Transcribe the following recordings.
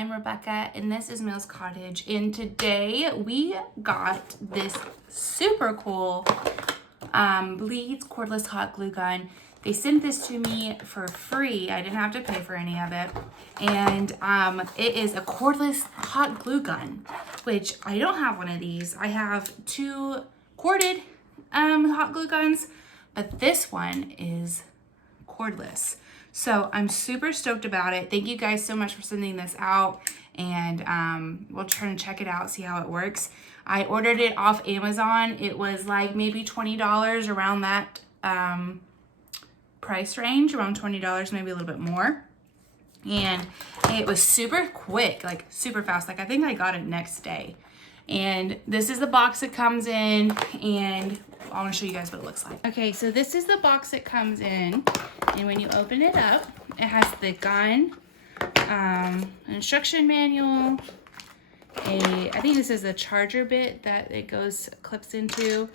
I'm Rebecca and this is Mills Cottage, and today we got this super cool Bleeds Cordless Hot Glue Gun. They sent this to me for free. I didn't have to pay for any of it. And it is a cordless hot glue gun, which I don't have one of these. I have two corded hot glue guns, but this one is cordless. So I'm super stoked about it. Thank you guys so much for sending this out, and we'll try to check it out, see how it works. I ordered it off Amazon. It was like maybe $20, around that price range, around $20, maybe a little bit more. And it was super quick, like super fast. Like I think I got it next day. And this is the box it comes in, and I want to show you guys what it looks like. Okay, so this is the box it comes in, and when you open it up, it has the gun, an instruction manual, I think this is the charger bit that it clips into,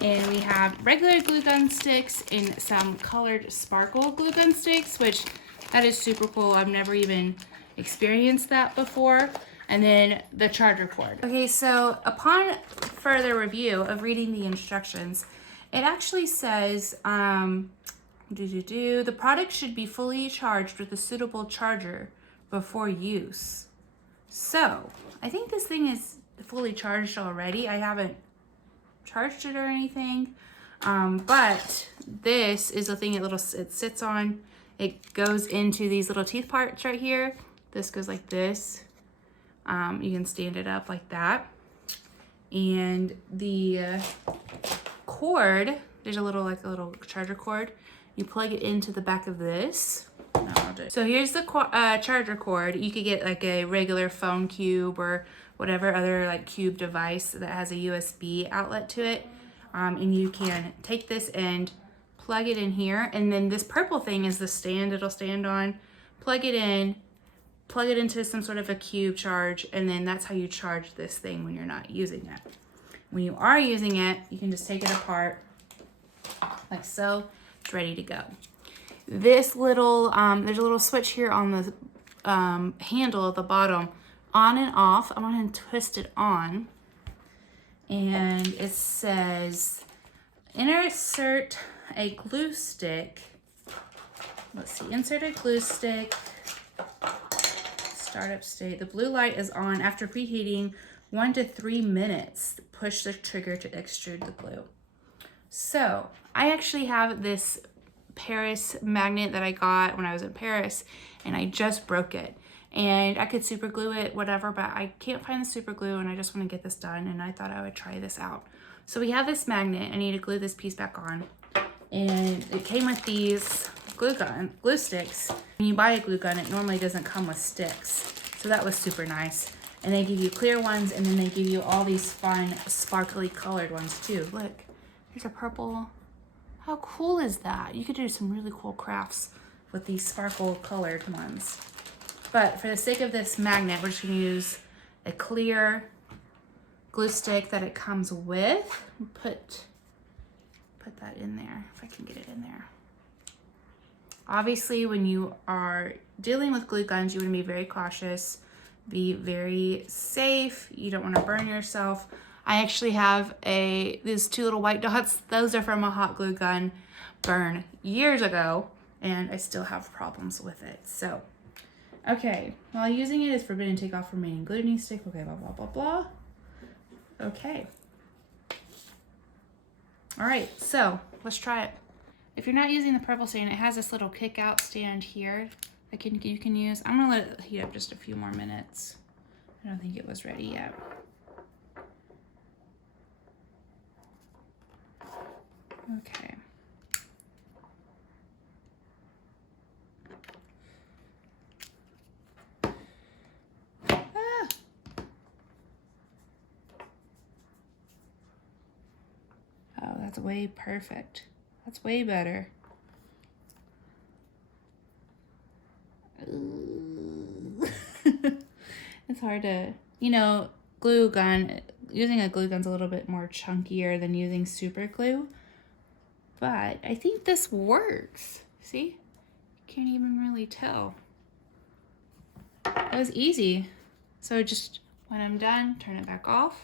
and we have regular glue gun sticks and some colored sparkle glue gun sticks, which that is super cool. I've never even experienced that before. And then the charger cord. Okay, so upon further review of reading the instructions, it actually says, the product should be fully charged with a suitable charger before use. So, I think this thing is fully charged already. I haven't charged it or anything, but this is the thing it sits on. It goes into these little teeth parts right here. This goes like this. You can stand it up like that. And the cord, there's a little charger cord. You plug it into the back of this. So here's the charger cord. You could get like a regular phone cube or whatever other like cube device that has a USB outlet to it. And you can take this end, plug it in here, and then this purple thing is the stand it'll stand on. Plug it in, plug it into some sort of a cube charge, and then that's how you charge this thing when you're not using it. When you are using it, you can just take it apart like so. It's ready to go. This little, there's a little switch here on the handle at the bottom, on and off. I'm going to twist it on, and it says insert a glue stick. Let's see, insert a glue stick. Startup state. The blue light is on. After preheating 1 to 3 minutes, push the trigger to extrude the glue. So I actually have this Paris magnet that I got when I was in Paris, and I just broke it. And I could super glue it, whatever, but I can't find the super glue, and I just want to get this done, and I thought I would try this out. So we have this magnet. I need to glue this piece back on. And it came with these glue sticks. When you buy a glue gun, it normally doesn't come with sticks. So that was super nice. And they give you clear ones, and then they give you all these fun, sparkly colored ones too. Look, here's a purple. How cool is that? You could do some really cool crafts with these sparkle colored ones. But for the sake of this magnet, we're just gonna use a clear glue stick that it comes with. Put that in there, if I can get it in there. Obviously, when you are dealing with glue guns, you want to be very cautious, be very safe. You don't want to burn yourself. I actually have these two little white dots. Those are from a hot glue gun burn years ago, and I still have problems with it. So, okay, while using it is forbidden to take off remaining gluing stick. Okay, blah, blah, blah, blah. Okay. All right, so let's try it. If you're not using the purple stand, it has this little kick out stand here that you can use. I'm gonna let it heat up just a few more minutes. I don't think it was ready yet. Okay. Ah. Oh, that's way perfect. That's way better. It's hard to, glue gun, using a glue gun's a little bit more chunkier than using super glue. But I think this works. See? Can't even really tell. That was easy. So just when I'm done, turn it back off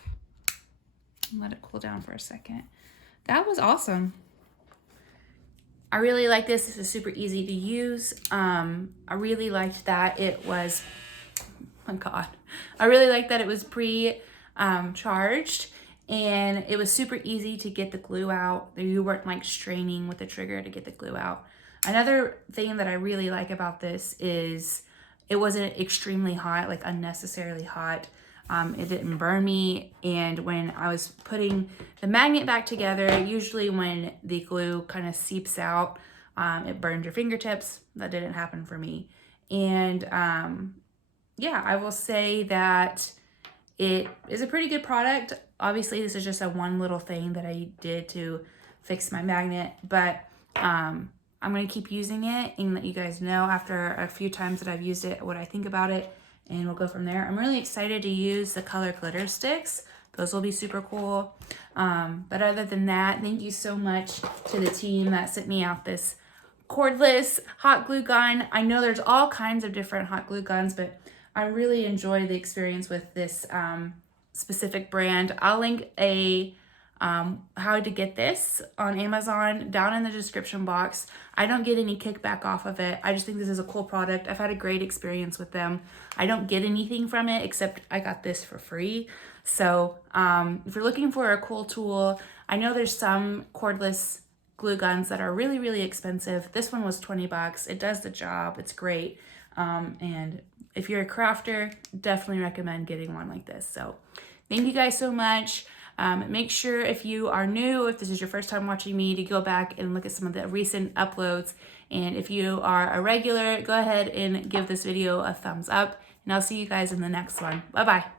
and let it cool down for a second. That was awesome. I really like this. This is super easy to use. I really liked that it was, oh my God. I really liked that it was pre-charged and it was super easy to get the glue out. You weren't like straining with the trigger to get the glue out. Another thing that I really like about this is it wasn't extremely hot, like unnecessarily hot. It didn't burn me, and when I was putting the magnet back together, usually when the glue kind of seeps out, it burns your fingertips. That didn't happen for me. And yeah, I will say that it is a pretty good product. Obviously, this is just a one little thing that I did to fix my magnet, but I'm going to keep using it and let you guys know after a few times that I've used it what I think about it, and we'll go from there. I'm really excited to use the color glitter sticks. Those will be super cool. But other than that, thank you so much to the team that sent me out this cordless hot glue gun. I know there's all kinds of different hot glue guns, but I really enjoy the experience with this specific brand. I'll link a how to get this on Amazon down in the description box. I don't get any kickback off of it. I just think this is a cool product. I've had a great experience with them. I don't get anything from it except I got this for free. So if you're looking for a cool tool, I know there's some cordless glue guns that are really, really expensive. This one was 20 bucks. It does the job. It's great. And if you're a crafter, definitely recommend getting one like this. So thank you guys so much. Make sure if you are new, if this is your first time watching me, to go back and look at some of the recent uploads. And if you are a regular, go ahead and give this video a thumbs up. And I'll see you guys in the next one. Bye-bye.